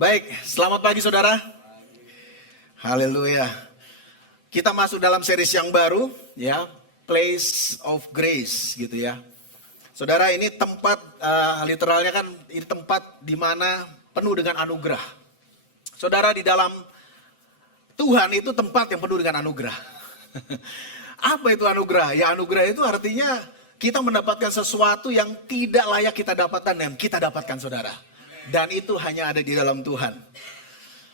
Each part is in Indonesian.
Baik, selamat pagi saudara. Haleluya. Kita masuk dalam series yang baru, ya, Place of Grace, gitu ya. Saudara, ini tempat, literalnya kan, ini tempat di mana penuh dengan anugerah. Saudara, di dalam Tuhan itu tempat yang penuh dengan anugerah. Apa itu anugerah? Ya, anugerah itu artinya kita mendapatkan sesuatu yang tidak layak kita dapatkan dan kita dapatkan, saudara. Dan itu hanya ada di dalam Tuhan.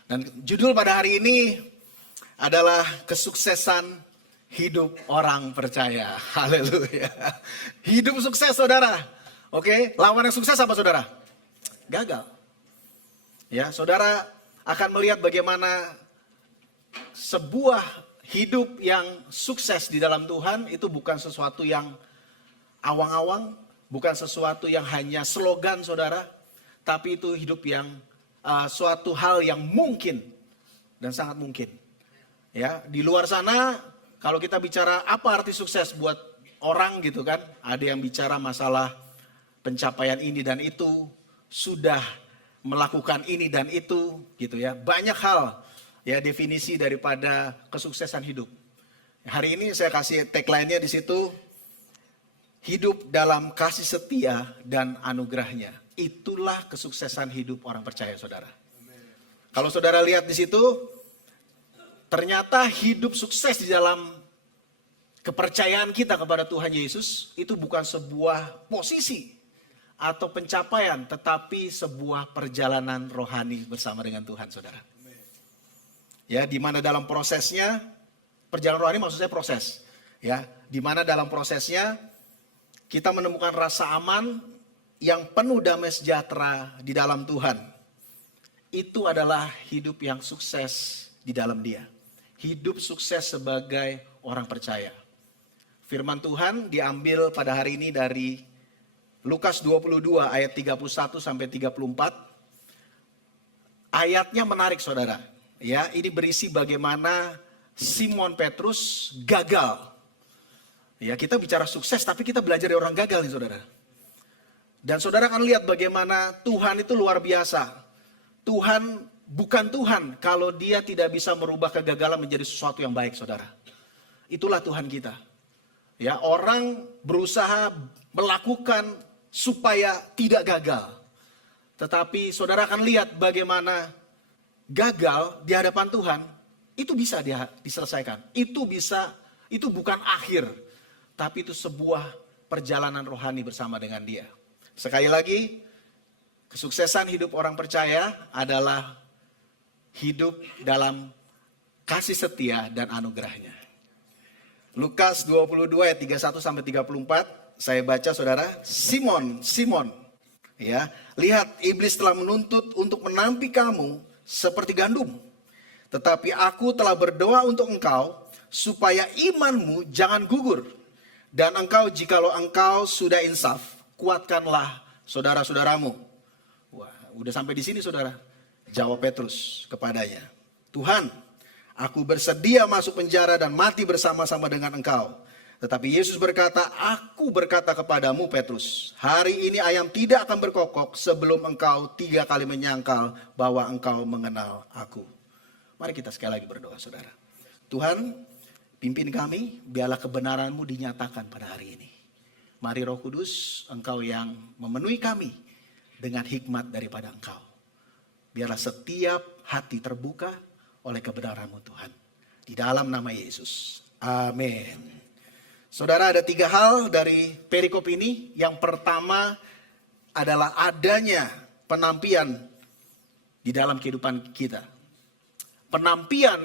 Dan judul pada hari ini adalah kesuksesan hidup orang percaya. Haleluya. Hidup sukses, saudara. Oke, lawan yang sukses apa, saudara? Gagal. Ya, saudara akan melihat bagaimana sebuah hidup yang sukses di dalam Tuhan itu bukan sesuatu yang awang-awang, bukan sesuatu yang hanya slogan, saudara. Tapi itu hidup yang suatu hal yang mungkin dan sangat mungkin. Ya, di luar sana kalau kita bicara apa arti sukses buat orang gitu kan, ada yang bicara masalah pencapaian ini dan itu, sudah melakukan ini dan itu gitu ya. Banyak hal ya definisi daripada kesuksesan hidup. Hari ini saya kasih tagline-nya di situ, hidup dalam kasih setia dan anugerahnya. Itulah kesuksesan hidup orang percaya, saudara. Kalau saudara lihat di situ, ternyata hidup sukses di dalam kepercayaan kita kepada Tuhan Yesus itu bukan sebuah posisi atau pencapaian, tetapi sebuah perjalanan rohani bersama dengan Tuhan, saudara. Ya, di mana dalam prosesnya, perjalanan rohani maksud saya proses. Ya, di mana dalam prosesnya kita menemukan rasa aman yang penuh damai sejahtera di dalam Tuhan. Itu adalah hidup yang sukses di dalam Dia. Hidup sukses sebagai orang percaya. Firman Tuhan diambil pada hari ini dari Lukas 22 ayat 31 sampai 34. Ayatnya menarik, saudara. Ya, ini berisi bagaimana Simon Petrus gagal. Ya, kita bicara sukses tapi kita belajar dari orang gagal nih, saudara. Dan saudara akan lihat bagaimana Tuhan itu luar biasa. Tuhan bukan Tuhan kalau Dia tidak bisa merubah kegagalan menjadi sesuatu yang baik, saudara. Itulah Tuhan kita. Ya, orang berusaha melakukan supaya tidak gagal. Tetapi saudara akan lihat bagaimana gagal di hadapan Tuhan itu bisa diselesaikan. Itu bukan akhir, tapi itu sebuah perjalanan rohani bersama dengan Dia. Sekali lagi, kesuksesan hidup orang percaya adalah hidup dalam kasih setia dan anugerahnya. Lukas 22 ayat 31 sampai 34, saya baca, saudara. Simon, ya, lihat iblis telah menuntut untuk menampi kamu seperti gandum. Tetapi aku telah berdoa untuk engkau supaya imanmu jangan gugur. Dan engkau, jikalau engkau sudah insaf, kuatkanlah saudara-saudaramu. Wah, udah sampai di sini, saudara. Jawab Petrus kepadanya, Tuhan, aku bersedia masuk penjara dan mati bersama-sama dengan engkau. Tetapi Yesus berkata, aku berkata kepadamu Petrus, hari ini ayam tidak akan berkokok sebelum engkau 3 kali menyangkal bahwa engkau mengenal aku. Mari kita sekali lagi berdoa, saudara. Tuhan, pimpin kami, biarlah kebenaran-Mu dinyatakan pada hari ini. Mari Roh Kudus, Engkau yang memenuhi kami dengan hikmat daripada Engkau. Biarlah setiap hati terbuka oleh kebenaran-Mu, Tuhan. Di dalam nama Yesus. Amin. Saudara, ada 3 hal dari perikop ini. Yang pertama adalah adanya penampian di dalam kehidupan kita. Penampian,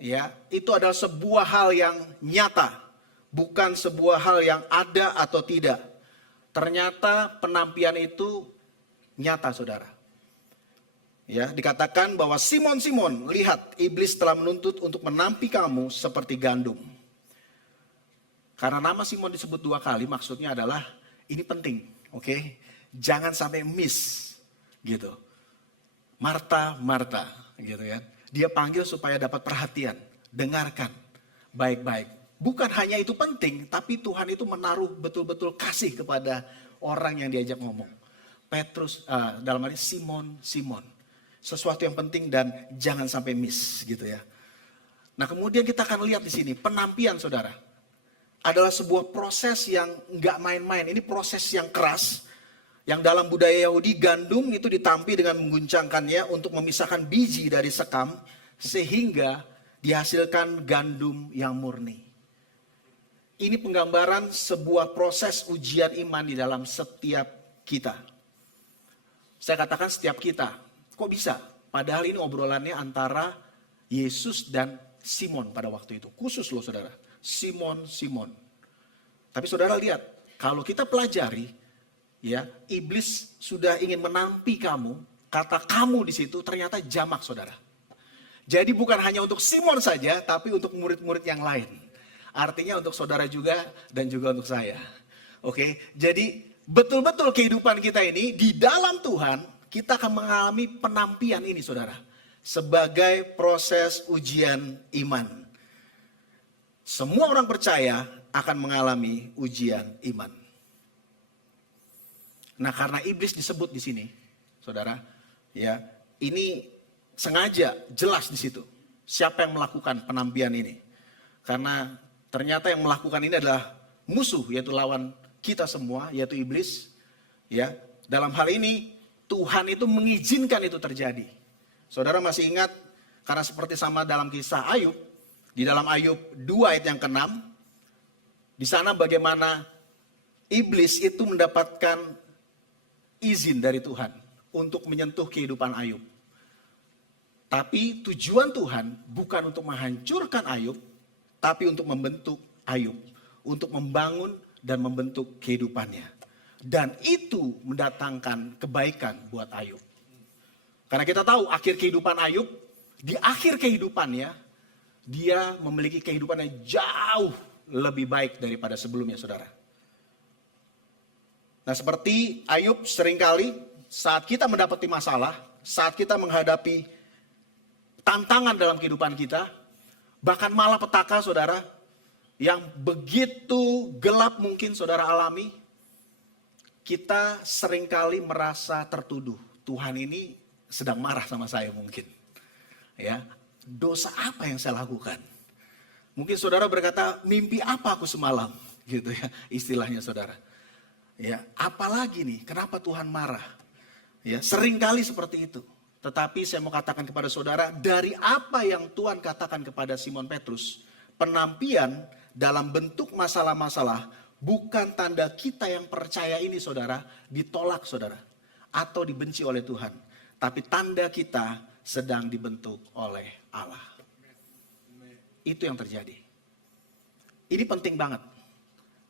ya, itu adalah sebuah hal yang nyata. Bukan sebuah hal yang ada atau tidak. Ternyata penampian itu nyata, saudara. Ya, dikatakan bahwa Simon, lihat iblis telah menuntut untuk menampi kamu seperti gandum. Karena nama Simon disebut 2 kali, maksudnya adalah ini penting, oke? Jangan sampai miss, gitu. Marta, gitu kan. Dia panggil supaya dapat perhatian, dengarkan baik-baik. Bukan hanya itu penting, tapi Tuhan itu menaruh betul-betul kasih kepada orang yang diajak ngomong. Petrus, dalam arti Simon. sesuatu yang penting dan jangan sampai miss gitu ya. Nah kemudian kita akan lihat di sini penampian saudara adalah sebuah proses yang nggak main-main. Ini proses yang keras. Yang dalam budaya Yahudi gandum itu ditampi dengan mengguncangkannya untuk memisahkan biji dari sekam sehingga dihasilkan gandum yang murni. Ini penggambaran sebuah proses ujian iman di dalam setiap kita. Saya katakan setiap kita. Kok bisa? Padahal ini obrolannya antara Yesus dan Simon pada waktu itu. Khusus loh saudara. Simon. Tapi saudara lihat, kalau kita pelajari, ya iblis sudah ingin menampi kamu. Kata kamu di situ ternyata jamak saudara. Jadi bukan hanya untuk Simon saja, tapi untuk murid-murid yang lain. Artinya untuk saudara juga dan juga untuk saya. Oke, jadi betul-betul kehidupan kita ini di dalam Tuhan, kita akan mengalami penampian ini saudara. Sebagai proses ujian iman. Semua orang percaya akan mengalami ujian iman. Nah, karena iblis disebut di sini, saudara, ya, ini sengaja jelas di situ. Siapa yang melakukan penampian ini? Karena ternyata yang melakukan ini adalah musuh, yaitu lawan kita semua, yaitu iblis. Ya, dalam hal ini Tuhan itu mengizinkan itu terjadi. Saudara masih ingat, karena seperti sama dalam kisah Ayub, di dalam Ayub 2 ayat yang ke-6, di sana bagaimana iblis itu mendapatkan izin dari Tuhan untuk menyentuh kehidupan Ayub. Tapi tujuan Tuhan bukan untuk menghancurkan Ayub, tapi untuk membentuk Ayub, untuk membangun dan membentuk kehidupannya. Dan itu mendatangkan kebaikan buat Ayub. Karena kita tahu akhir kehidupan Ayub, di akhir kehidupannya, dia memiliki kehidupan yang jauh lebih baik daripada sebelumnya saudara. Nah seperti Ayub seringkali saat kita mendapati masalah, saat kita menghadapi tantangan dalam kehidupan kita, bahkan malapetaka saudara, yang begitu gelap mungkin saudara alami, kita seringkali merasa tertuduh. Tuhan ini sedang marah sama saya mungkin. Ya, dosa apa yang saya lakukan? Mungkin saudara berkata, mimpi apa aku semalam? Gitu ya, istilahnya saudara. Ya, apalagi nih, kenapa Tuhan marah? Ya, seringkali seperti itu. Tetapi saya mau katakan kepada saudara, dari apa yang Tuhan katakan kepada Simon Petrus, penampian dalam bentuk masalah-masalah bukan tanda kita yang percaya ini saudara, ditolak saudara, atau dibenci oleh Tuhan. Tapi tanda kita sedang dibentuk oleh Allah. Itu yang terjadi. Ini penting banget.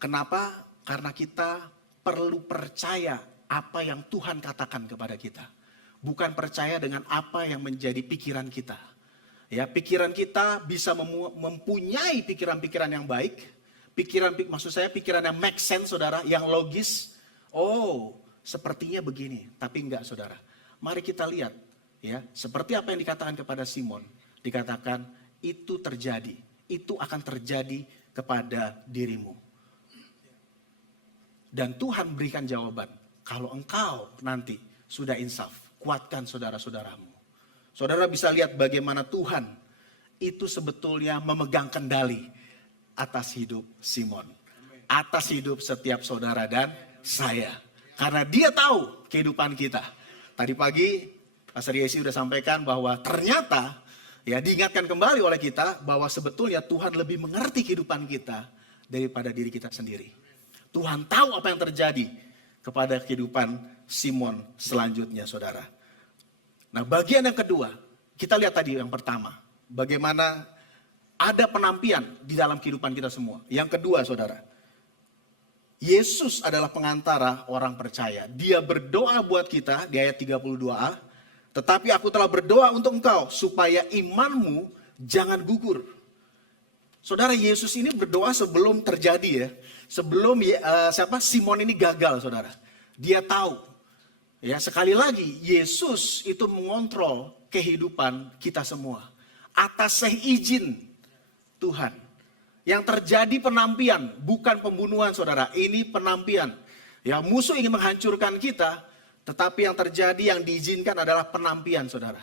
Kenapa? Karena kita perlu percaya apa yang Tuhan katakan kepada kita. Bukan percaya dengan apa yang menjadi pikiran kita. Ya, pikiran kita bisa mempunyai pikiran-pikiran yang baik. Maksud saya pikiran yang make sense saudara, yang logis. Oh, sepertinya begini. Tapi enggak saudara. Mari kita lihat. Ya, seperti apa yang dikatakan kepada Simon. Dikatakan itu terjadi. Itu akan terjadi kepada dirimu. Dan Tuhan berikan jawaban. Kalau engkau nanti sudah insaf, kuatkan saudara-saudaramu. Saudara bisa lihat bagaimana Tuhan itu sebetulnya memegang kendali atas hidup Simon. Atas hidup setiap saudara dan saya. Karena dia tahu kehidupan kita. Tadi pagi Pastor Yesi sudah sampaikan bahwa ternyata ya diingatkan kembali oleh kita bahwa sebetulnya Tuhan lebih mengerti kehidupan kita daripada diri kita sendiri. Tuhan tahu apa yang terjadi kepada kehidupan Simon selanjutnya saudara. Nah bagian yang kedua, kita lihat tadi yang pertama. Bagaimana ada penampian di dalam kehidupan kita semua. Yang kedua saudara, Yesus adalah pengantara orang percaya. Dia berdoa buat kita di ayat 32a. Tetapi aku telah berdoa untuk engkau supaya imanmu jangan gugur. Saudara, Yesus ini berdoa sebelum terjadi ya. Sebelum Simon ini gagal saudara. Dia tahu. Ya, sekali lagi Yesus itu mengontrol kehidupan kita semua. Atas seizin Tuhan. Yang terjadi penampian, bukan pembunuhan saudara. Ini penampian. Ya, musuh ingin menghancurkan kita. Tetapi yang terjadi, yang diizinkan adalah penampian, saudara.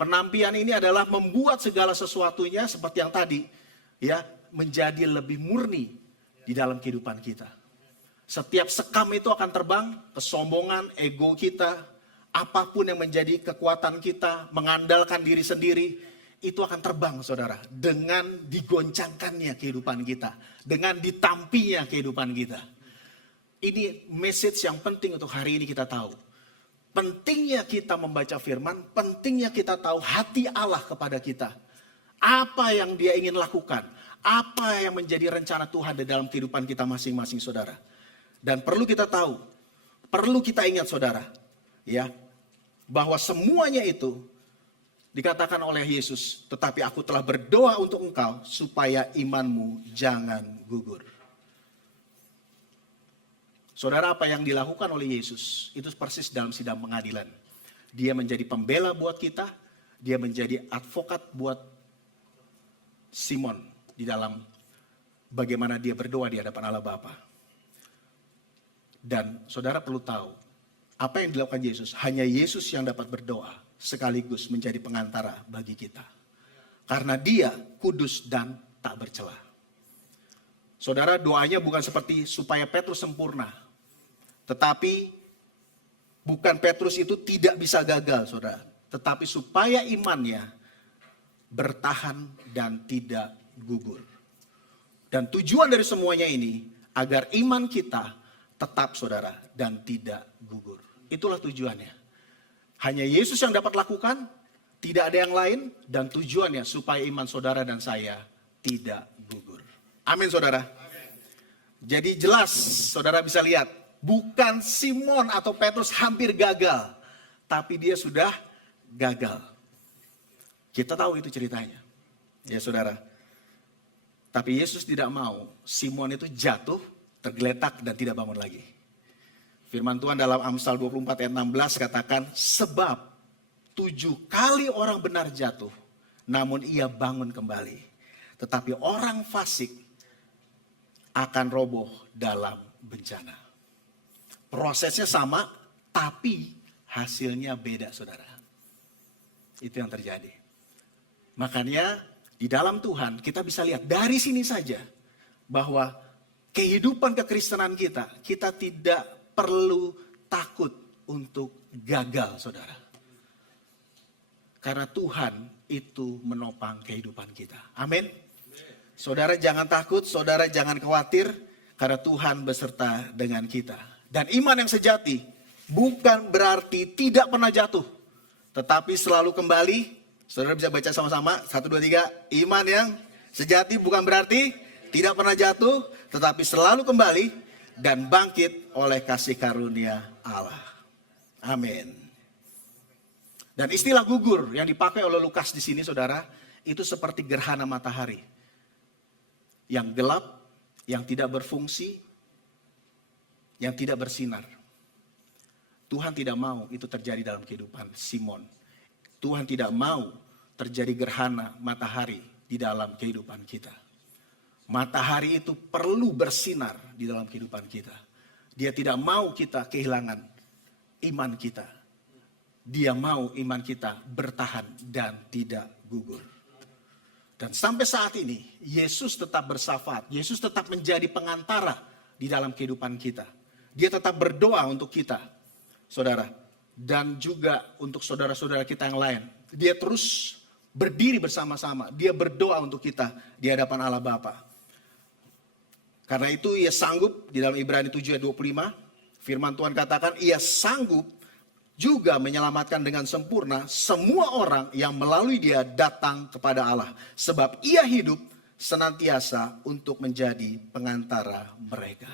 Penampian ini adalah membuat segala sesuatunya seperti yang tadi, ya, menjadi lebih murni di dalam kehidupan kita. Setiap sekam itu akan terbang, kesombongan, ego kita, apapun yang menjadi kekuatan kita, mengandalkan diri sendiri, itu akan terbang, saudara, dengan digoncangkannya kehidupan kita, dengan ditampinya kehidupan kita. Ini message yang penting untuk hari ini kita tahu. Pentingnya kita membaca firman, pentingnya kita tahu hati Allah kepada kita. Apa yang Dia ingin lakukan, apa yang menjadi rencana Tuhan di dalam kehidupan kita masing-masing, saudara. Dan perlu kita tahu, perlu kita ingat, saudara, ya, bahwa semuanya itu dikatakan oleh Yesus, tetapi aku telah berdoa untuk engkau supaya imanmu jangan gugur. Saudara, apa yang dilakukan oleh Yesus itu persis dalam sidang pengadilan. Dia menjadi pembela buat kita, dia menjadi advokat buat Simon di dalam bagaimana dia berdoa di hadapan Allah Bapa. Dan saudara perlu tahu, apa yang dilakukan Yesus, hanya Yesus yang dapat berdoa sekaligus menjadi pengantara bagi kita. Karena Dia kudus dan tak bercela. Saudara, doanya bukan seperti supaya Petrus sempurna. Tetapi bukan Petrus itu tidak bisa gagal, saudara. Tetapi supaya imannya bertahan dan tidak gugur. Dan tujuan dari semuanya ini, agar iman kita tetap, saudara, dan tidak gugur. Itulah tujuannya. Hanya Yesus yang dapat lakukan, tidak ada yang lain, dan tujuannya supaya iman saudara dan saya tidak gugur. Amin, saudara. Jadi jelas, saudara bisa lihat, bukan Simon atau Petrus hampir gagal, tapi dia sudah gagal. Kita tahu itu ceritanya, ya saudara. Tapi Yesus tidak mau Simon itu jatuh, tergeletak dan tidak bangun lagi. Firman Tuhan dalam Amsal 24 ayat 16 katakan, sebab 7 kali orang benar jatuh, namun ia bangun kembali. Tetapi orang fasik akan roboh dalam bencana. Prosesnya sama, tapi hasilnya beda, saudara. Itu yang terjadi. Makanya di dalam Tuhan kita bisa lihat dari sini saja bahwa kehidupan kekristenan kita tidak perlu takut untuk gagal, saudara. Karena Tuhan itu menopang kehidupan kita. Amin. Saudara jangan takut, saudara jangan khawatir, karena Tuhan beserta dengan kita. Dan iman yang sejati bukan berarti tidak pernah jatuh, tetapi selalu kembali. Saudara bisa baca sama-sama, 1, 2, 3. Iman yang sejati bukan berarti tidak pernah jatuh, tetapi selalu kembali dan bangkit oleh kasih karunia Allah. Amin. Dan istilah gugur yang dipakai oleh Lukas di sini, saudara, itu seperti gerhana matahari yang gelap, yang tidak berfungsi, yang tidak bersinar. Tuhan tidak mau itu terjadi dalam kehidupan Simon. Tuhan tidak mau terjadi gerhana matahari di dalam kehidupan kita. Matahari itu perlu bersinar di dalam kehidupan kita. Dia tidak mau kita kehilangan iman kita. Dia mau iman kita bertahan dan tidak gugur. Dan sampai saat ini, Yesus tetap bersyafaat. Yesus tetap menjadi pengantara di dalam kehidupan kita. Dia tetap berdoa untuk kita, saudara. Dan juga untuk saudara-saudara kita yang lain. Dia terus berdiri bersama-sama. Dia berdoa untuk kita di hadapan Allah Bapa. Karena itu ia sanggup, di dalam Ibrani 7 ayat 25. Firman Tuhan katakan, ia sanggup juga menyelamatkan dengan sempurna semua orang yang melalui dia datang kepada Allah. Sebab ia hidup senantiasa untuk menjadi pengantara mereka.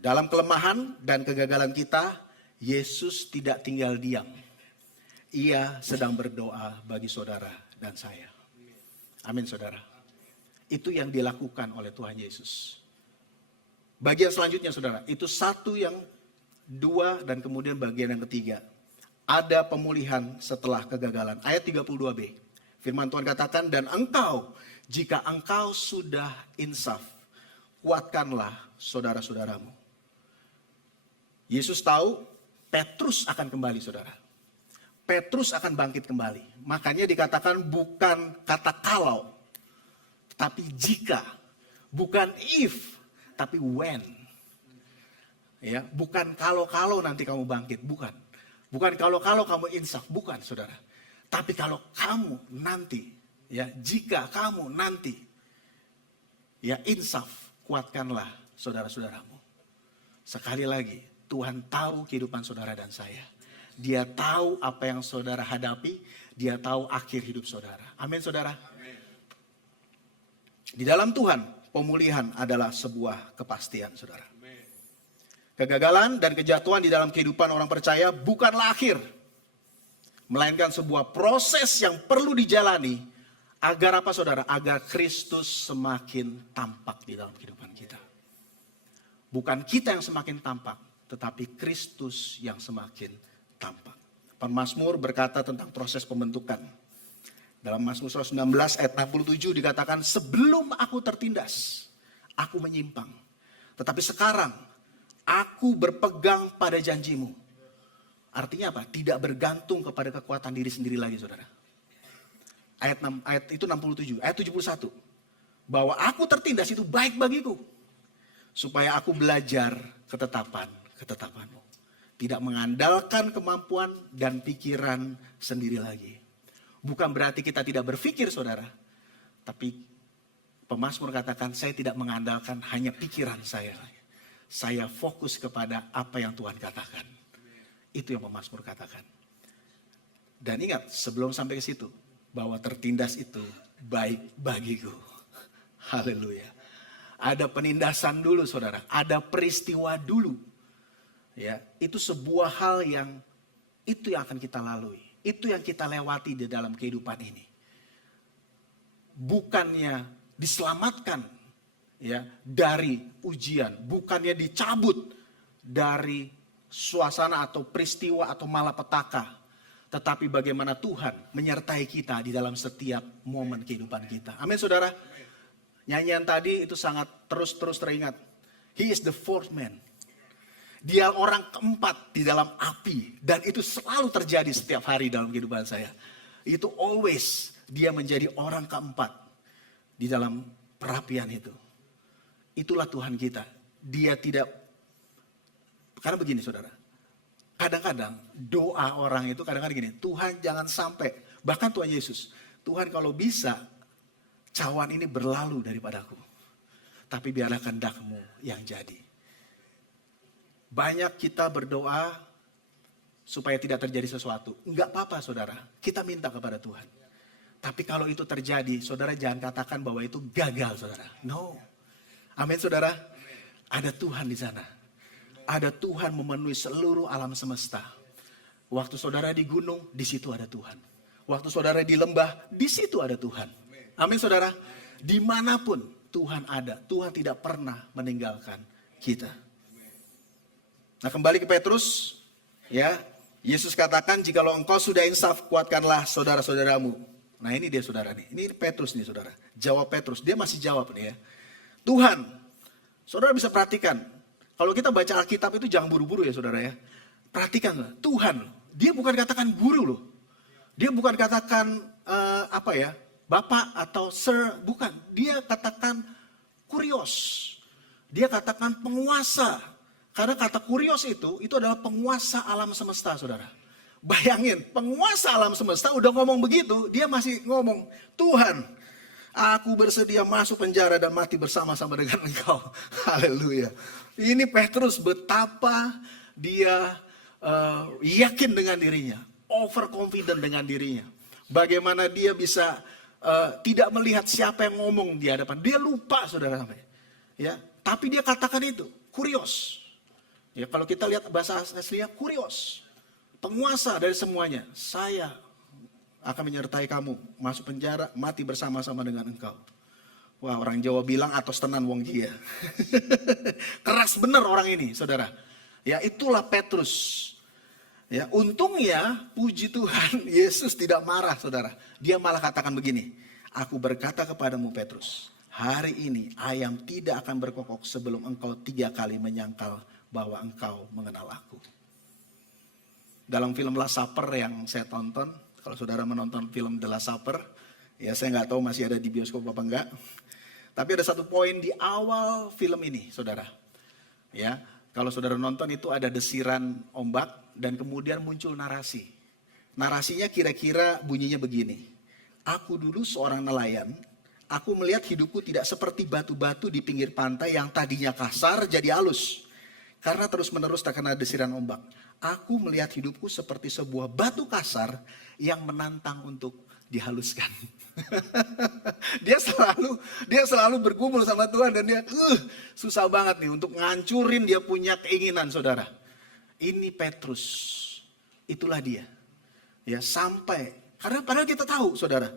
Dalam kelemahan dan kegagalan kita, Yesus tidak tinggal diam. Ia sedang berdoa bagi saudara dan saya. Amin, saudara. Itu yang dilakukan oleh Tuhan Yesus. Bagian selanjutnya, saudara, itu 1, yang 2, dan kemudian bagian yang ketiga. Ada pemulihan setelah kegagalan. Ayat 32b. Firman Tuhan katakan, dan engkau, jika engkau sudah insaf, kuatkanlah saudara-saudaramu. Yesus tahu Petrus akan kembali, saudara. Petrus akan bangkit kembali. Makanya dikatakan bukan kata kalau, tapi jika. Bukan if, tapi when. Ya, bukan kalau-kalau nanti kamu bangkit, bukan. Bukan kalau-kalau kamu insaf, bukan, saudara. Tapi kalau kamu nanti, ya, jika kamu nanti, ya, insaf, kuatkanlah saudara-saudaramu. Sekali lagi, Tuhan tahu kehidupan saudara dan saya. Dia tahu apa yang saudara hadapi, dia tahu akhir hidup saudara. Amin, saudara. Amin. Di dalam Tuhan, pemulihan adalah sebuah kepastian, saudara. Amin. Kegagalan dan kejatuhan di dalam kehidupan orang percaya bukanlah akhir, melainkan sebuah proses yang perlu dijalani agar apa, saudara? Agar Kristus semakin tampak di dalam kehidupan kita. Bukan kita yang semakin tampak, tetapi Kristus yang semakin tampak. Pemazmur berkata tentang proses pembentukan. Dalam Mazmur 19 ayat 67 dikatakan, sebelum aku tertindas, aku menyimpang. Tetapi sekarang, aku berpegang pada janjimu. Artinya apa? Tidak bergantung kepada kekuatan diri sendiri lagi, saudara. Ayat itu 67, ayat 71. Bahwa aku tertindas itu baik bagiku. Supaya aku belajar ketetapanmu. Tidak mengandalkan kemampuan dan pikiran sendiri lagi. Bukan berarti kita tidak berpikir, saudara. Tapi pemazmur katakan, saya tidak mengandalkan hanya pikiran saya. Saya fokus kepada apa yang Tuhan katakan. Itu yang pemazmur katakan. Dan ingat, sebelum sampai ke situ, bahwa tertindas itu baik bagiku. Haleluya. Ada penindasan dulu, saudara. Ada peristiwa dulu. Ya, itu sebuah hal yang itu yang akan kita lalui. Itu yang kita lewati di dalam kehidupan ini. Bukannya diselamatkan, ya, dari ujian, bukannya dicabut dari suasana atau peristiwa atau malapetaka, tetapi bagaimana Tuhan menyertai kita di dalam setiap momen kehidupan kita. Amin, saudara. Nyanyian tadi itu sangat terus teringat. He is the fourth man. Dia orang keempat di dalam api. Dan itu selalu terjadi setiap hari dalam kehidupan saya. Itu always dia menjadi orang keempat di dalam perapian itu. Itulah Tuhan kita. Dia tidak, karena begini, saudara. Kadang-kadang doa orang itu kadang-kadang gini. Tuhan jangan sampai, bahkan Tuhan Yesus. Tuhan kalau bisa, cawan ini berlalu daripadaku. Tapi biarlah kehendak-Mu yang jadi. Banyak kita berdoa supaya tidak terjadi sesuatu. Enggak apa-apa, saudara. Kita minta kepada Tuhan. Tapi kalau itu terjadi, saudara jangan katakan bahwa itu gagal, saudara. No. Amin, saudara. Ada Tuhan di sana. Ada Tuhan memenuhi seluruh alam semesta. Waktu saudara di gunung, di situ ada Tuhan. Waktu saudara di lembah, di situ ada Tuhan. Amin, saudara. Dimanapun Tuhan ada. Tuhan tidak pernah meninggalkan kita. Nah, kembali ke Petrus, ya. Yesus katakan, jikalau engkau sudah insaf, kuatkanlah saudara-saudaramu. Nah, ini dia, saudara nih. Ini Petrus nih, saudara. Jawab Petrus. Dia masih jawab nih, ya. Tuhan, saudara bisa perhatikan. Kalau kita baca Alkitab itu jangan buru-buru ya, saudara, ya. Perhatikan, Tuhan, dia bukan katakan guru loh. Dia bukan katakan Bapak atau Sir, bukan. Dia katakan kurios. Dia katakan penguasa. Karena kata kurios itu adalah penguasa alam semesta, saudara. Bayangin, penguasa alam semesta udah ngomong begitu, dia masih ngomong, Tuhan, aku bersedia masuk penjara dan mati bersama-sama dengan Engkau. Haleluya. Ini Petrus betapa dia yakin dengan dirinya, overconfident dengan dirinya. Bagaimana dia bisa tidak melihat siapa yang ngomong di hadapan. Dia lupa, saudara, sampai. Ya, tapi dia katakan itu, kurios. Ya, kalau kita lihat bahasa aslinya, kurios. Penguasa dari semuanya. Saya akan menyertai kamu. Masuk penjara, mati bersama-sama dengan engkau. Wah, orang Jawa bilang atos tenan wong dia. Keras benar orang ini, saudara. Ya, itulah Petrus. Ya, untungnya, puji Tuhan, Yesus tidak marah, saudara. Dia malah katakan begini. Aku berkata kepadamu, Petrus. Hari ini ayam tidak akan berkokok sebelum engkau 3 kali menyangkal bahwa engkau mengenal aku. Dalam film Last Supper yang saya tonton, kalau saudara menonton film The Last Supper, ya saya nggak tahu masih ada di bioskop apa enggak. Tapi ada satu poin di awal film ini, saudara. Ya, kalau saudara nonton itu ada desiran ombak dan kemudian muncul narasi. Narasinya kira-kira bunyinya begini. Aku dulu seorang nelayan, aku melihat hidupku tidak seperti batu-batu di pinggir pantai yang tadinya kasar jadi halus. Karena terus-menerus terkena desiran ombak. Aku melihat hidupku seperti sebuah batu kasar yang menantang untuk dihaluskan. dia selalu bergumul sama Tuhan dan dia susah banget nih untuk ngancurin dia punya keinginan, saudara. Ini Petrus, itulah dia. Ya sampai, karena padahal kita tahu, saudara,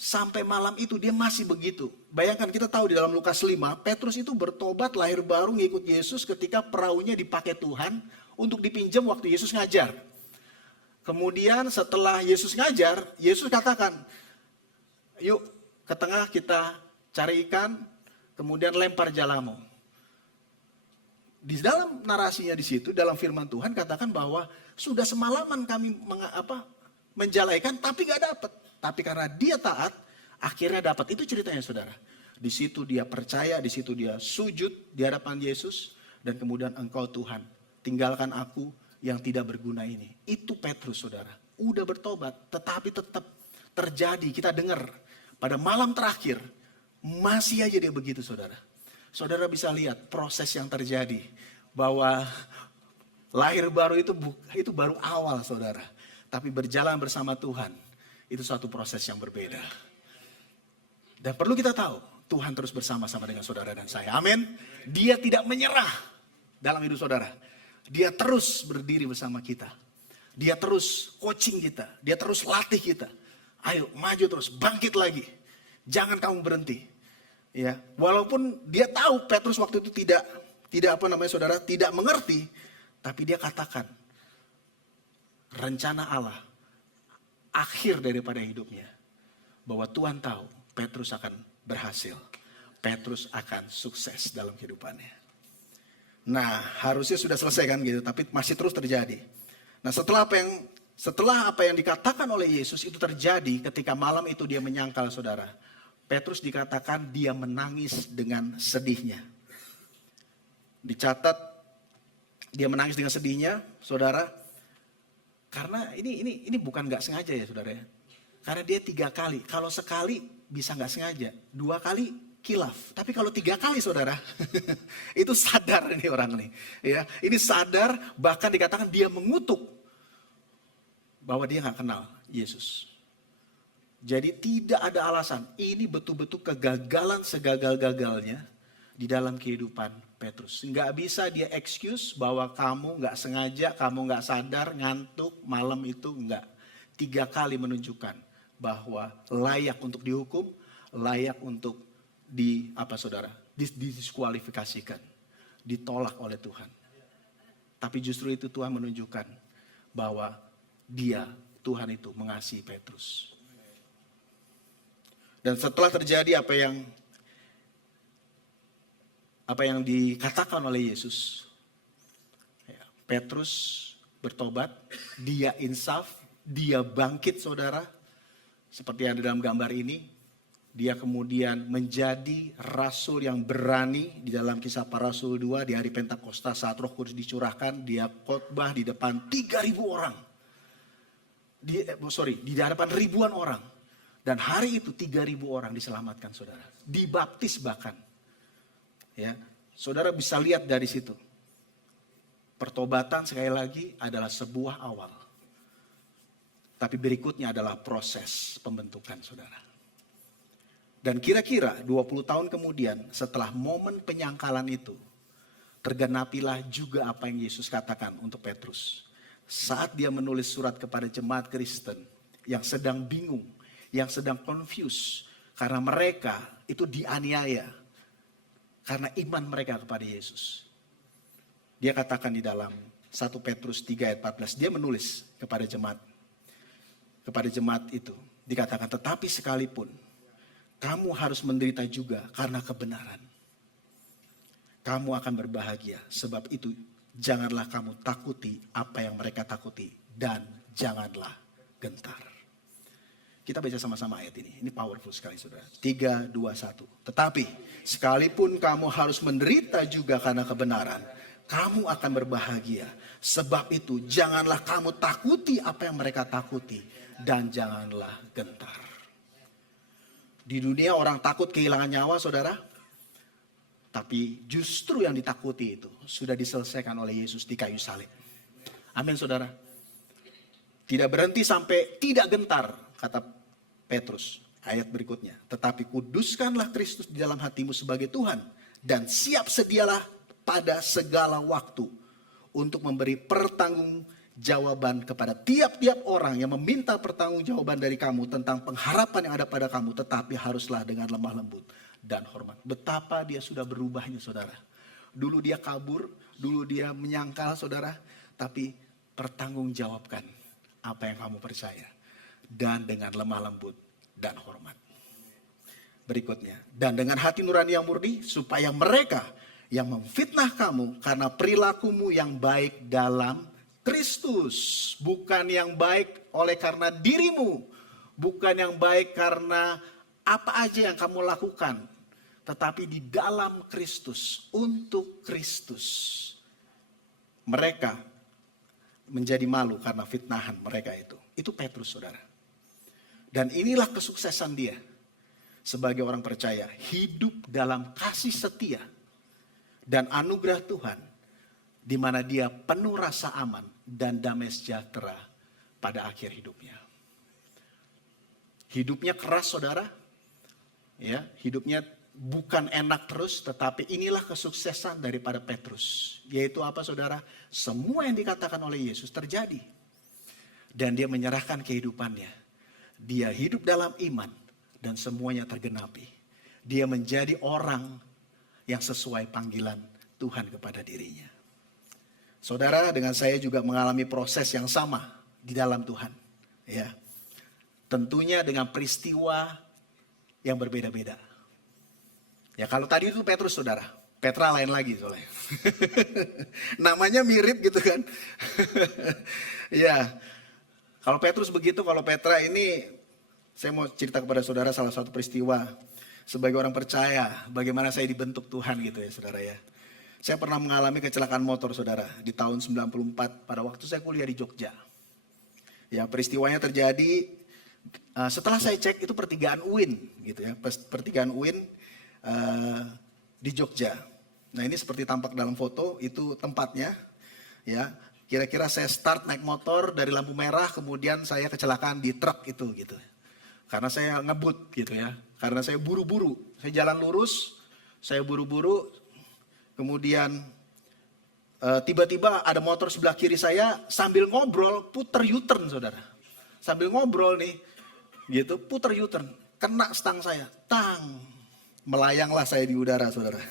sampai malam itu dia masih begitu. Bayangkan, kita tahu di dalam Lukas 5, Petrus itu bertobat lahir baru ngikut Yesus ketika perahunya dipakai Tuhan untuk dipinjam waktu Yesus ngajar. Kemudian setelah Yesus ngajar, Yesus katakan, yuk ke tengah kita cari ikan, kemudian lempar jalamu. Di dalam narasinya di situ, dalam firman Tuhan katakan bahwa sudah semalaman kami menjala ikan tapi gak dapat. Tapi karena dia taat, akhirnya dapat. Itu ceritanya, saudara. Di situ dia percaya, di situ dia sujud di hadapan Yesus. Dan kemudian engkau Tuhan, tinggalkan aku yang tidak berguna ini. Itu Petrus, saudara. Udah bertobat, tetapi tetap terjadi. Kita dengar pada malam terakhir, masih aja dia begitu, saudara. Saudara bisa lihat proses yang terjadi. Bahwa lahir baru itu baru awal, saudara. Tapi berjalan bersama Tuhan, itu suatu proses yang berbeda. Dan perlu kita tahu, Tuhan terus bersama-sama dengan saudara dan saya. Amin. Dia tidak menyerah dalam hidup saudara. Dia terus berdiri bersama kita. Dia terus coaching kita. Dia terus latih kita. Ayo maju terus, bangkit lagi. Jangan kamu berhenti. Ya, walaupun dia tahu Petrus waktu itu tidak saudara, tidak mengerti, tapi dia katakan rencana Allah akhir daripada hidupnya, bahwa Tuhan tahu Petrus akan berhasil. Petrus akan sukses dalam kehidupannya. Nah, harusnya sudah selesai kan gitu, tapi masih terus terjadi. Nah, setelah apa yang dikatakan oleh Yesus itu terjadi, ketika malam itu dia menyangkal, saudara. Petrus dikatakan dia menangis dengan sedihnya. Dicatat dia menangis dengan sedihnya, saudara. Karena ini bukan nggak sengaja ya, saudara ya. Karena dia 3 kali. Kalau sekali bisa nggak sengaja, 2 kali kilaf. Tapi kalau 3 kali, saudara, itu sadar ini orang nih. Ya, ini sadar, bahkan dikatakan dia mengutuk bahwa dia nggak kenal Yesus. Jadi tidak ada alasan. Ini betul-betul kegagalan segagal-gagalnya di dalam kehidupan Petrus. Nggak bisa dia excuse bahwa kamu nggak sengaja, kamu nggak sadar, ngantuk, malam itu nggak. 3 kali menunjukkan bahwa layak untuk dihukum, layak untuk didiskualifikasikan, ditolak oleh Tuhan. Tapi justru itu Tuhan menunjukkan bahwa Tuhan itu mengasihi Petrus. Dan setelah terjadi apa yang dikatakan oleh Yesus, Petrus bertobat, dia insaf, dia bangkit, saudara. Seperti yang ada dalam gambar ini, dia kemudian menjadi rasul yang berani. Di dalam Kisah Para Rasul 2, di hari Pentakosta saat Roh Kudus dicurahkan, dia khotbah di depan 3.000 orang. Di hadapan ribuan orang. Dan hari itu 3.000 orang diselamatkan, saudara. Dibaptis bahkan. Ya, saudara bisa lihat dari situ. Pertobatan sekali lagi adalah sebuah awal. Tapi berikutnya adalah proses pembentukan, saudara. Dan kira-kira 20 tahun kemudian setelah momen penyangkalan itu, tergenapilah juga apa yang Yesus katakan untuk Petrus. Saat dia menulis surat kepada jemaat Kristen yang sedang bingung, yang sedang confused, karena mereka itu dianiaya karena iman mereka kepada Yesus. Dia katakan di dalam 1 Petrus 3 ayat 14, dia menulis kepada jemaat itu. Dikatakan, tetapi sekalipun kamu harus menderita juga karena kebenaran, kamu akan berbahagia, sebab itu janganlah kamu takuti apa yang mereka takuti, dan janganlah gentar. Kita baca sama-sama ayat ini. Ini powerful sekali saudara. 3, 2, 1. Tetapi sekalipun kamu harus menderita juga karena kebenaran, kamu akan berbahagia. Sebab itu janganlah kamu takuti apa yang mereka takuti, dan janganlah gentar. Di dunia orang takut kehilangan nyawa saudara. Tapi justru yang ditakuti itu sudah diselesaikan oleh Yesus di kayu salib. Amin saudara. Tidak berhenti sampai tidak gentar, kata Petrus. Ayat berikutnya. Tetapi kuduskanlah Kristus di dalam hatimu sebagai Tuhan. Dan siap sedialah pada segala waktu untuk memberi pertanggungjawaban kepada tiap-tiap orang yang meminta pertanggungjawaban dari kamu tentang pengharapan yang ada pada kamu. Tetapi haruslah dengan lemah lembut dan hormat. Betapa dia sudah berubahnya saudara. Dulu dia kabur, dulu dia menyangkal saudara. Tapi pertanggungjawabkan apa yang kamu percaya. Dan dengan lemah lembut dan hormat. Berikutnya. Dan dengan hati nurani yang murni, supaya mereka yang memfitnah kamu karena perilakumu yang baik dalam Kristus. Bukan yang baik oleh karena dirimu. Bukan yang baik karena apa aja yang kamu lakukan. Tetapi di dalam Kristus, untuk Kristus. Mereka menjadi malu karena fitnahan mereka itu. Itu Petrus saudara. Dan inilah kesuksesan dia sebagai orang percaya. Hidup dalam kasih setia dan anugerah Tuhan. Di mana dia penuh rasa aman dan damai sejahtera pada akhir hidupnya. Hidupnya keras saudara. Ya, hidupnya bukan enak terus, tetapi inilah kesuksesan daripada Petrus. Yaitu apa saudara? Semua yang dikatakan oleh Yesus terjadi. Dan dia menyerahkan kehidupannya. Dia hidup dalam iman dan semuanya tergenapi. Dia menjadi orang yang sesuai panggilan Tuhan kepada dirinya. Saudara, dengan saya juga mengalami proses yang sama di dalam Tuhan. Ya. Tentunya dengan peristiwa yang berbeda-beda. Ya kalau tadi itu Petrus saudara. Petra lain lagi soalnya. Namanya mirip gitu kan. Ya. Kalau Petrus begitu, kalau Petra ini, saya mau cerita kepada saudara salah satu peristiwa. Sebagai orang percaya, bagaimana saya dibentuk Tuhan gitu ya saudara ya. Saya pernah mengalami kecelakaan motor saudara. Di tahun 94 pada waktu saya kuliah di Jogja. Ya peristiwanya terjadi setelah saya cek itu pertigaan UIN gitu ya. Pertigaan UIN di Jogja. Nah ini seperti tampak dalam foto, itu tempatnya ya. Kira-kira saya start naik motor dari lampu merah, kemudian saya kecelakaan di truk itu gitu. Karena saya ngebut gitu ya. Karena saya buru-buru. Saya jalan lurus, saya buru-buru. Kemudian tiba-tiba ada motor sebelah kiri saya sambil ngobrol puter U-turn saudara. Sambil ngobrol nih gitu puter U-turn. Kena stang saya. Tang. Melayanglah saya di udara saudara.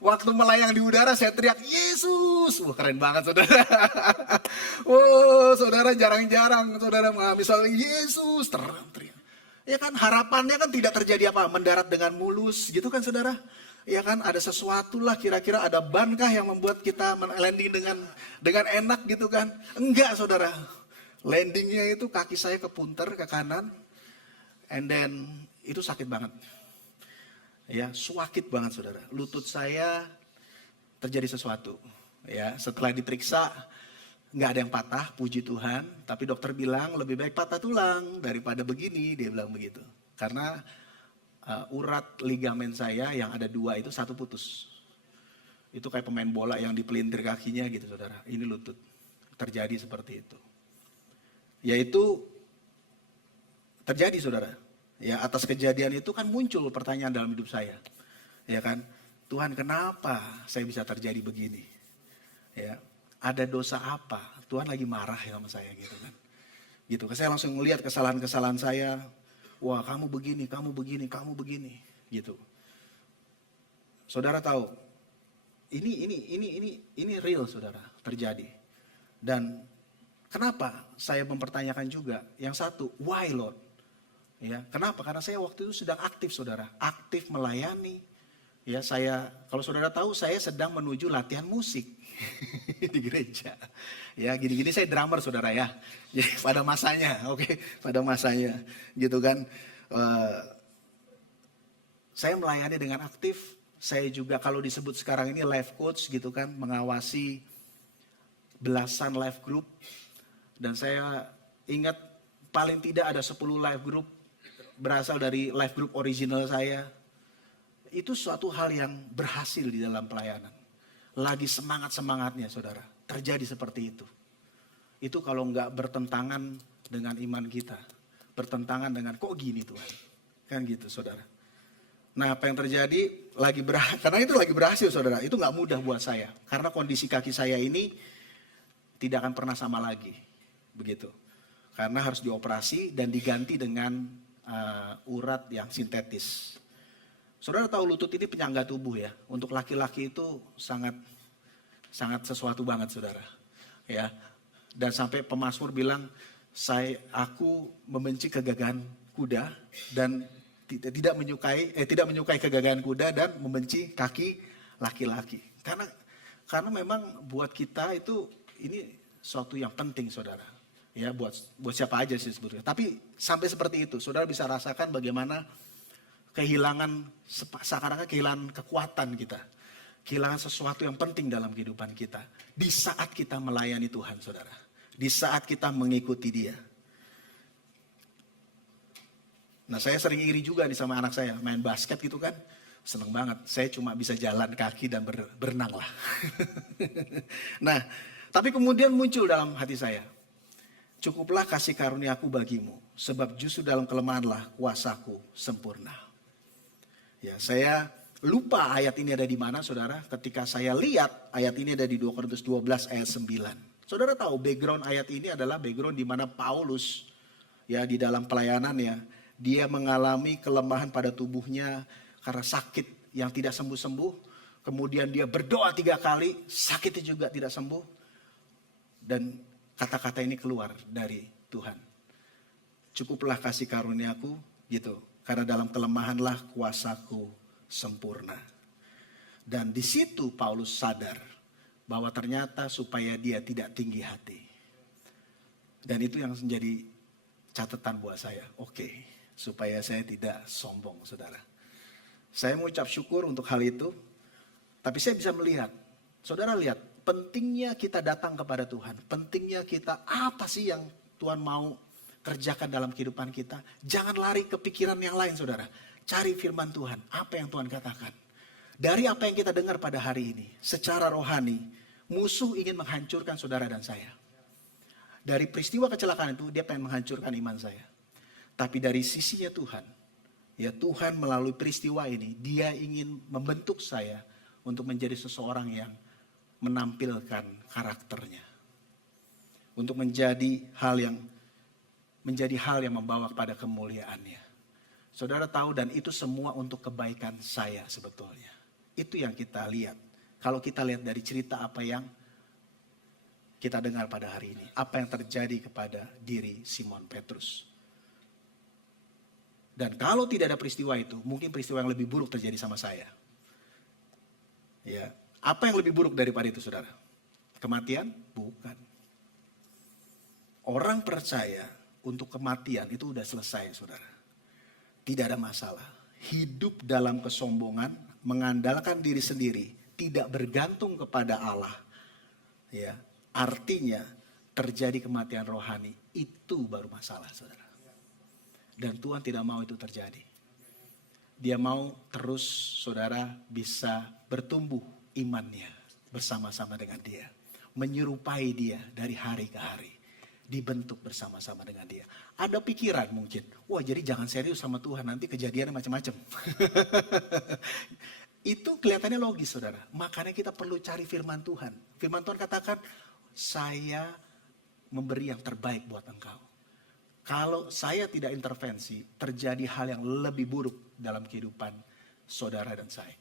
Waktu melayang di udara saya teriak Yesus. Wah keren banget saudara. Oh saudara jarang-jarang saudara mengalami soal Yesus. Teriak. Ya kan harapannya kan tidak terjadi apa. Mendarat dengan mulus gitu kan saudara. Ya kan ada sesuatu lah kira-kira ada ban kah yang membuat kita landing dengan enak gitu kan. Enggak saudara. Landingnya itu kaki saya kepunter ke kanan. And then itu sakit banget. Ya, sakit banget saudara. Lutut saya terjadi sesuatu. Ya, setelah diperiksa nggak ada yang patah, puji Tuhan. Tapi dokter bilang lebih baik patah tulang daripada begini, dia bilang begitu. Karena urat ligamen saya yang ada 2 itu 1 putus. Itu kayak pemain bola yang dipelintir kakinya gitu saudara. Ini lutut. Terjadi seperti itu. Yaitu terjadi saudara. Ya atas kejadian itu kan muncul pertanyaan dalam hidup saya. Ya kan, Tuhan kenapa saya bisa terjadi begini? Ya, ada dosa apa? Tuhan lagi marah ya sama saya gitu kan. Gitu, saya langsung melihat kesalahan-kesalahan saya. Wah kamu begini, kamu begini, kamu begini. Gitu. Saudara tahu, ini real saudara, terjadi. Dan kenapa saya mempertanyakan juga? Yang satu, why Lord? Ya, kenapa? Karena saya waktu itu sedang aktif saudara, aktif melayani, Ya, kalau saudara tahu, saya sedang menuju latihan musik di gereja. Ya, gini-gini saya drummer saudara ya. Jadi pada masanya, oke, pada masanya, gitu kan. Saya melayani dengan aktif. Saya juga kalau disebut sekarang ini life coach gitu kan, mengawasi belasan life group. Dan saya ingat paling tidak ada 10 life group berasal dari life group original saya. Itu suatu hal yang berhasil di dalam pelayanan. Lagi semangat-semangatnya saudara, terjadi seperti itu. Itu kalau nggak bertentangan dengan iman kita. Bertentangan dengan kok gini Tuhan. Kan gitu saudara. Nah apa yang terjadi, karena itu lagi berhasil saudara. Itu nggak mudah buat saya. Karena kondisi kaki saya ini tidak akan pernah sama lagi. Begitu. Karena harus dioperasi dan diganti dengan urat yang sintetis. Saudara tahu lutut ini penyangga tubuh ya. Untuk laki-laki itu sangat sesuatu banget saudara. Ya. Dan sampai pemazmur bilang, aku membenci kegagahan kuda dan tidak menyukai kegagahan kuda dan membenci kaki laki-laki. Karena memang buat kita itu ini suatu yang penting saudara. Ya buat siapa aja sih sebetulnya. Tapi sampai seperti itu, saudara bisa rasakan bagaimana seakan-akan kehilangan kekuatan kita. Kehilangan sesuatu yang penting dalam kehidupan kita. Di saat kita melayani Tuhan saudara. Di saat kita mengikuti Dia. Nah saya sering iri juga nih sama anak saya. Main basket gitu kan. Seneng banget. Saya cuma bisa jalan kaki dan berenang lah. Nah tapi kemudian muncul dalam hati saya. Cukuplah kasih karuniaku bagimu. Sebab justru dalam kelemahanlah kuasaku sempurna. Ya, saya lupa ayat ini ada di mana saudara. Ketika saya lihat ayat ini ada di 2 Korintus 12 ayat 9. Saudara tahu background ayat ini adalah background di mana Paulus ya di dalam pelayanannya dia mengalami kelemahan pada tubuhnya karena sakit yang tidak sembuh-sembuh. Kemudian dia berdoa 3 kali, sakitnya juga tidak sembuh. Dan kata-kata ini keluar dari Tuhan. Cukuplah kasih karuniaku gitu. Karena dalam kelemahanlah kuasaku sempurna. Dan di situ Paulus sadar bahwa ternyata supaya dia tidak tinggi hati. Dan itu yang menjadi catatan buat saya. Oke, supaya saya tidak sombong saudara. Saya mengucap syukur untuk hal itu. Tapi saya bisa melihat, saudara lihat pentingnya kita datang kepada Tuhan. Pentingnya kita apa sih yang Tuhan mau kerjakan dalam kehidupan kita. Jangan lari ke pikiran yang lain saudara. Cari firman Tuhan. Apa yang Tuhan katakan. Dari apa yang kita dengar pada hari ini. Secara rohani. Musuh ingin menghancurkan saudara dan saya. Dari peristiwa kecelakaan itu. Dia pengen menghancurkan iman saya. Tapi dari sisinya Tuhan. Ya Tuhan melalui peristiwa ini. Dia ingin membentuk saya. Untuk menjadi seseorang yang menampilkan karakternya. Untuk menjadi hal yang membawa kepada kemuliaannya. Saudara tahu dan itu semua untuk kebaikan saya sebetulnya. Itu yang kita lihat. Kalau kita lihat dari cerita apa yang kita dengar pada hari ini. Apa yang terjadi kepada diri Simon Petrus. Dan kalau tidak ada peristiwa itu, mungkin peristiwa yang lebih buruk terjadi sama saya. Ya, apa yang lebih buruk daripada itu saudara? Kematian? Bukan. Orang percaya untuk kematian itu udah selesai saudara. Tidak ada masalah. Hidup dalam kesombongan, mengandalkan diri sendiri, tidak bergantung kepada Allah. Ya, artinya terjadi kematian rohani, itu baru masalah saudara. Dan Tuhan tidak mau itu terjadi. Dia mau terus saudara bisa bertumbuh imannya bersama-sama dengan Dia. Menyerupai Dia dari hari ke hari. Dibentuk bersama-sama dengan Dia. Ada pikiran mungkin, wah jadi jangan serius sama Tuhan, nanti kejadiannya macam-macam. Itu kelihatannya logis saudara. Makanya kita perlu cari firman Tuhan. Firman Tuhan katakan, saya memberi yang terbaik buat engkau. Kalau saya tidak intervensi, terjadi hal yang lebih buruk dalam kehidupan saudara dan saya.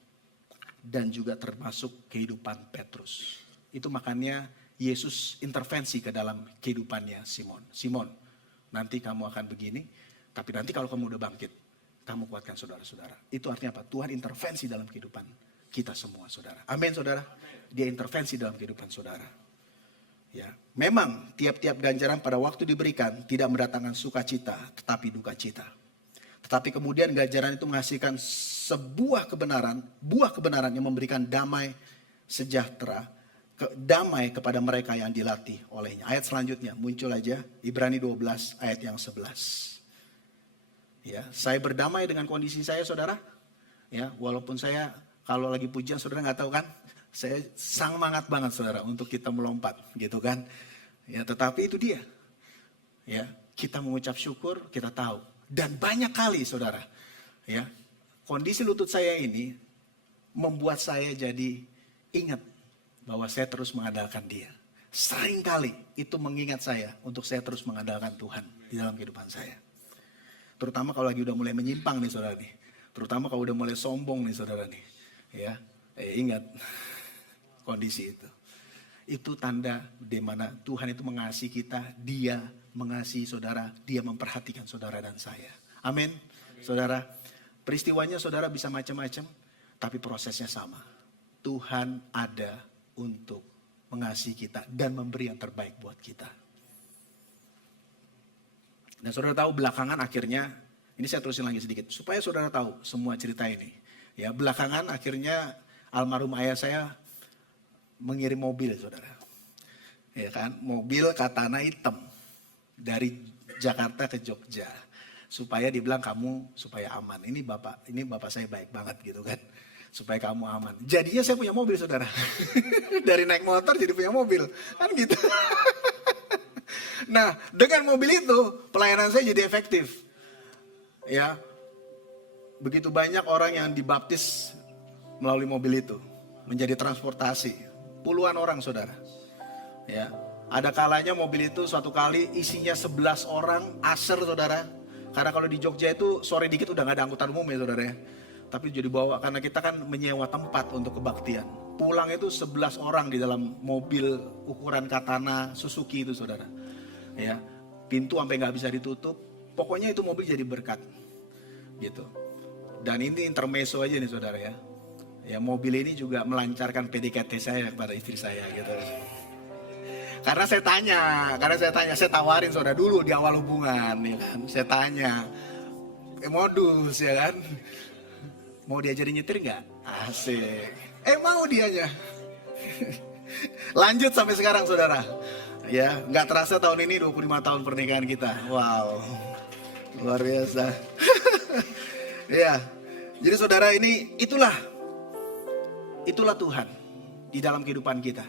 Dan juga termasuk kehidupan Petrus. Itu makanya Yesus intervensi ke dalam kehidupannya Simon. Simon, nanti kamu akan begini, tapi nanti kalau kamu udah bangkit, kamu kuatkan saudara-saudara. Itu artinya apa? Tuhan intervensi dalam kehidupan kita semua, saudara. Amin, saudara. Dia intervensi dalam kehidupan saudara. Ya, memang tiap-tiap ganjaran pada waktu diberikan tidak mendatangkan sukacita, tetapi duka cita. Tetapi kemudian ganjaran itu menghasilkan sebuah kebenaran, buah kebenaran yang memberikan damai sejahtera, damai kepada mereka yang dilatih olehnya. Ayat selanjutnya muncul aja, Ibrani 12 ayat yang 11. Ya, saya berdamai dengan kondisi saya, saudara. Ya, walaupun saya kalau lagi pujian, saudara nggak tahu kan, saya semangat banget, saudara, untuk kita melompat, gitu kan. Ya, tetapi itu dia. Ya, kita mengucap syukur, kita tahu. Dan banyak kali, saudara, ya, kondisi lutut saya ini membuat saya jadi ingat bahwa saya terus mengandalkan Dia. Sering kali itu mengingat saya untuk saya terus mengandalkan Tuhan di dalam kehidupan saya. Terutama kalau lagi udah mulai menyimpang nih, saudara nih. Terutama kalau udah mulai sombong nih, saudara nih. Ya, ingat kondisi itu. Itu tanda di mana Tuhan itu mengasihi kita, Dia mengasihi saudara, Dia memperhatikan saudara dan saya. Amin. Saudara, peristiwanya saudara bisa macam-macam, tapi prosesnya sama. Tuhan ada untuk mengasihi kita dan memberi yang terbaik buat kita. Dan saudara tahu belakangan akhirnya, ini saya terusin lagi sedikit, supaya saudara tahu semua cerita ini. Ya, belakangan akhirnya almarhum ayah saya mengirim mobil, saudara. Ya kan, mobil Katana hitam dari Jakarta ke Jogja, supaya dibilang kamu supaya aman. Ini bapak saya baik banget gitu kan, supaya kamu aman. Jadinya saya punya mobil, saudara. Dari naik motor jadi punya mobil, kan gitu. Nah, dengan mobil itu pelayanan saya jadi efektif. Ya, begitu banyak orang yang dibaptis melalui mobil itu, menjadi transportasi. Puluhan orang, saudara. Ya, ada kalanya mobil itu suatu kali isinya 11 orang aser, saudara. Karena kalau di Jogja itu sore dikit udah gak ada angkutan umum ya, saudara ya. Tapi jadi bawa, karena kita kan menyewa tempat untuk kebaktian. Pulang itu 11 orang di dalam mobil ukuran Katana Suzuki itu, saudara. Ya, pintu sampai nggak bisa ditutup. Pokoknya itu mobil jadi berkat, gitu. Dan ini intermezzo aja nih, saudara ya. Ya, mobil ini juga melancarkan PDKT saya kepada istri saya, gitu. Karena saya tanya, saya tawarin saudara dulu di awal hubungan, ya kan. Saya tanya, modus ya kan. Mau diajarin nyetir nggak? Asik. Mau dianya. Lanjut sampai sekarang, saudara. Ya, nggak terasa tahun ini 25 tahun pernikahan kita. Wow, luar biasa. Ya, jadi saudara itulah Tuhan di dalam kehidupan kita.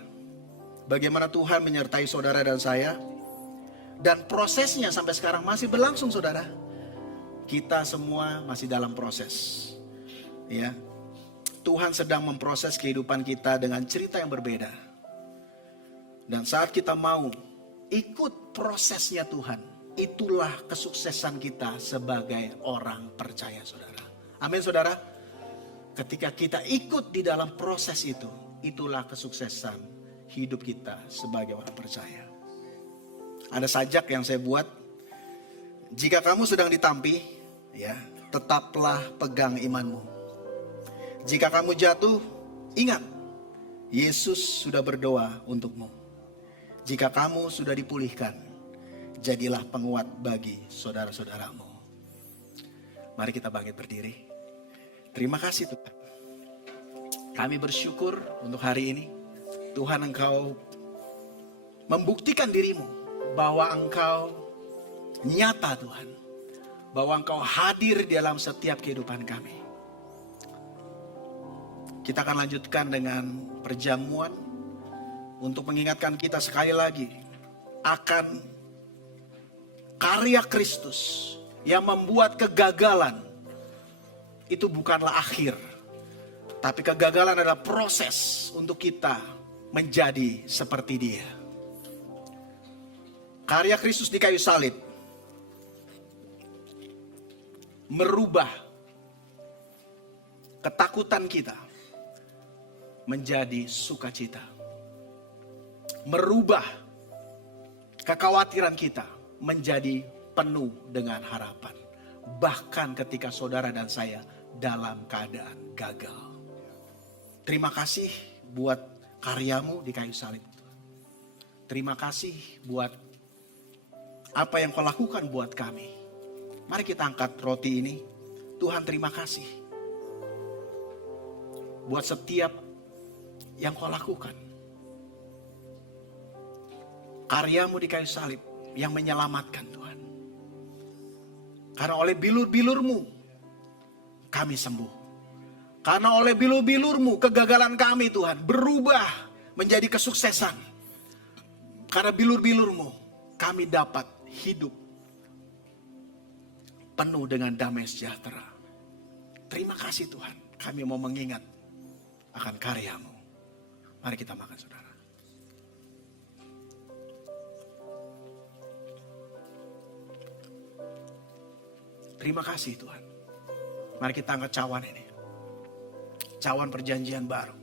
Bagaimana Tuhan menyertai saudara dan saya. Dan prosesnya sampai sekarang masih berlangsung, saudara. Kita semua masih dalam proses. Ya, Tuhan sedang memproses kehidupan kita dengan cerita yang berbeda. Dan saat kita mau ikut prosesnya Tuhan, itulah kesuksesan kita sebagai orang percaya, saudara. Amin, saudara. Ketika kita ikut di dalam proses itu, itulah kesuksesan hidup kita sebagai orang percaya. Ada sajak yang saya buat. Jika kamu sedang ditampi, ya, tetaplah pegang imanmu. Jika kamu jatuh, ingat, Yesus sudah berdoa untukmu. Jika kamu sudah dipulihkan, jadilah penguat bagi saudara-saudaramu. Mari kita bangkit berdiri. Terima kasih Tuhan. Kami bersyukur untuk hari ini. Tuhan, Engkau membuktikan dirimu bahwa Engkau nyata, Tuhan. Bahwa Engkau hadir di dalam setiap kehidupan kami. Kita akan lanjutkan dengan perjamuan untuk mengingatkan kita sekali lagi akan karya Kristus yang membuat kegagalan itu bukanlah akhir, tapi kegagalan adalah proses untuk kita menjadi seperti Dia. Karya Kristus di kayu salib merubah ketakutan kita menjadi sukacita. Merubah kekhawatiran kita menjadi penuh dengan harapan. bahkan ketika saudara dan saya dalam keadaan gagal. Terima kasih buat karyamu di kayu salib. Terima kasih buat apa yang kau lakukan buat kami. Mari kita angkat roti ini. Tuhan, terima kasih buat setiap yang kau lakukan. Karyamu di kayu salib yang menyelamatkan Tuhan. Karena oleh bilur-bilurmu kami sembuh. Karena oleh bilur-bilurmu kegagalan kami Tuhan berubah menjadi kesuksesan. Karena bilur-bilurmu kami dapat hidup penuh dengan damai sejahtera. Terima kasih Tuhan, kami mau mengingat akan karyamu. Mari kita makan saudara. Terima kasih Tuhan. Mari kita angkat cawan ini. Cawan perjanjian baru.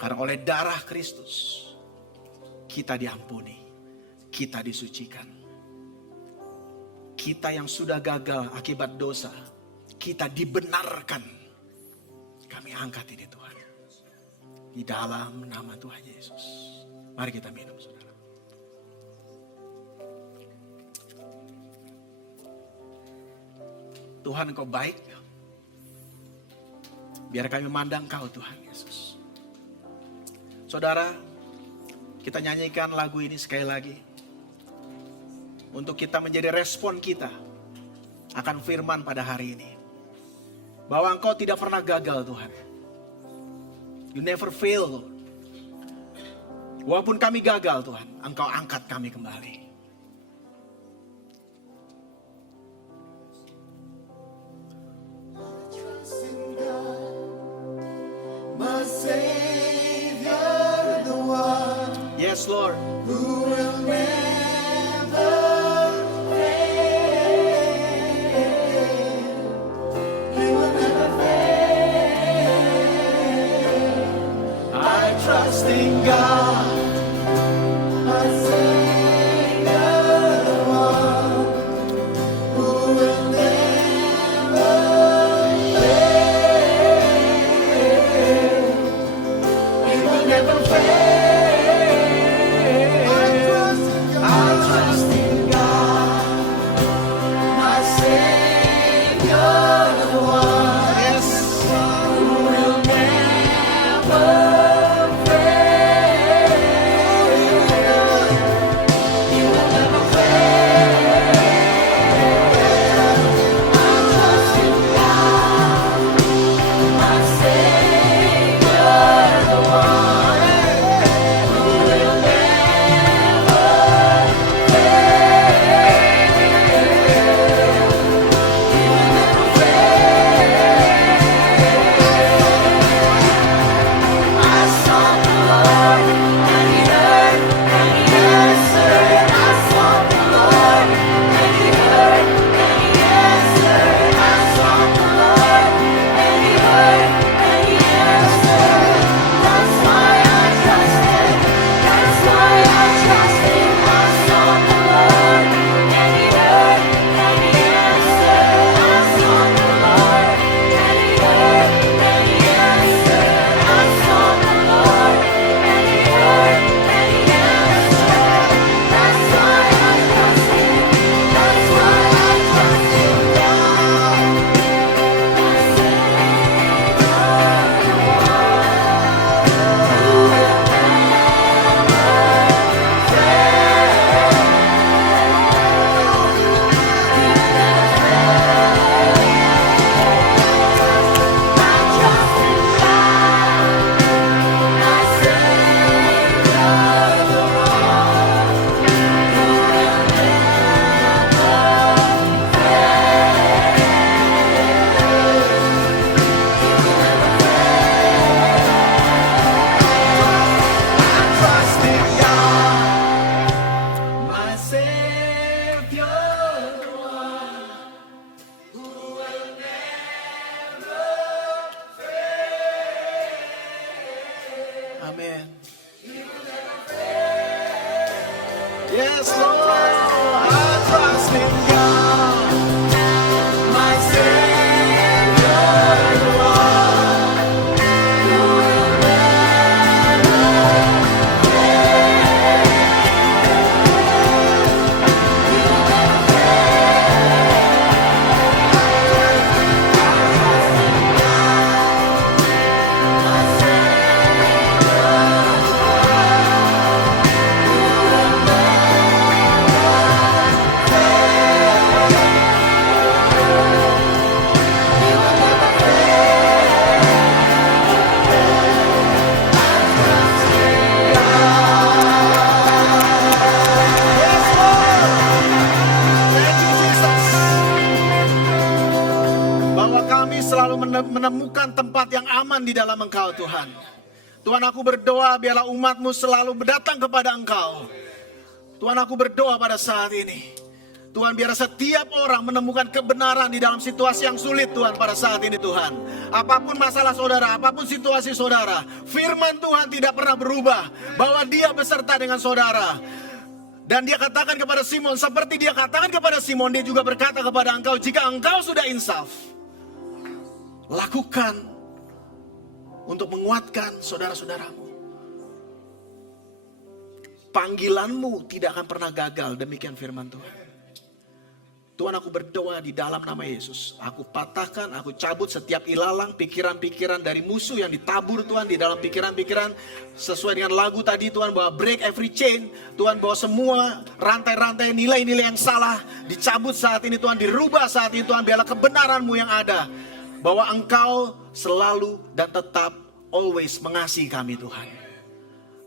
Karena oleh darah Kristus kita diampuni, kita disucikan. Kita yang sudah gagal akibat dosa, kita dibenarkan. Kami angkat ini Tuhan. Di dalam nama Tuhan Yesus. Mari kita minum saudara. Tuhan Engkau baik. Biar kami memandang Kau Tuhan Yesus. Saudara, kita nyanyikan lagu ini sekali lagi. Untuk kita menjadi respon kita akan firman pada hari ini. Bahwa Engkau tidak pernah gagal Tuhan. You never fail Lord. Walaupun kami gagal Tuhan, Engkau angkat kami kembali. Yes, Lord. Who will never fail. He will never fail. I trust in God, my Savior, the one who will never fail. He will never fail. Amen. Yes, Lord, I trust in God. menemukan tempat yang aman di dalam Engkau Tuhan. Tuhan, aku berdoa biarlah umat-Mu selalu datang kepada Engkau. Tuhan, aku berdoa pada saat ini, Tuhan, biar setiap orang menemukan kebenaran di dalam situasi yang sulit Tuhan pada saat ini Tuhan. Apapun masalah saudara, apapun situasi saudara, firman Tuhan tidak pernah berubah, bahwa Dia beserta dengan saudara. Dan Dia katakan kepada Simon, seperti Dia katakan kepada Simon, Dia juga berkata kepada engkau, jika engkau sudah insaf, lakukan untuk menguatkan saudara-saudaramu. Panggilanmu tidak akan pernah gagal, demikian firman Tuhan. Tuhan, aku berdoa di dalam nama Yesus. Aku patahkan, aku cabut setiap ilalang, pikiran-pikiran dari musuh yang ditabur Tuhan di dalam pikiran-pikiran. Sesuai dengan lagu tadi Tuhan, bahwa break every chain. Tuhan, bahwa semua rantai-rantai nilai-nilai yang salah dicabut saat ini Tuhan, dirubah saat ini Tuhan. Biarlah kebenaran-Mu yang ada, bahwa Engkau selalu dan tetap always mengasihi kami Tuhan.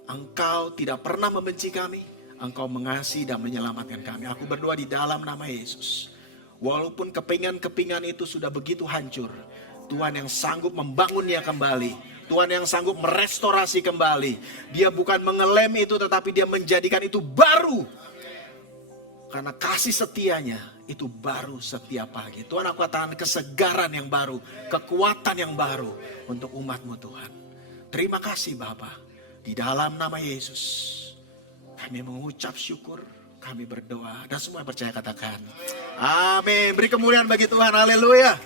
Engkau tidak pernah membenci kami. Engkau mengasihi dan menyelamatkan kami. Aku berdoa di dalam nama Yesus. Walaupun kepingan-kepingan itu sudah begitu hancur, Tuhan yang sanggup membangunnya kembali. Tuhan yang sanggup merestorasi kembali. Dia bukan mengelem itu, tetapi Dia menjadikan itu baru. Karena kasih setianya itu baru setiap pagi. Tuhan, aku katakan kesegaran yang baru, kekuatan yang baru untuk umat-Mu Tuhan. Terima kasih Bapa. Di dalam nama Yesus kami mengucap syukur, kami berdoa, dan semua yang percaya katakan amin. Beri kemuliaan bagi Tuhan, haleluya.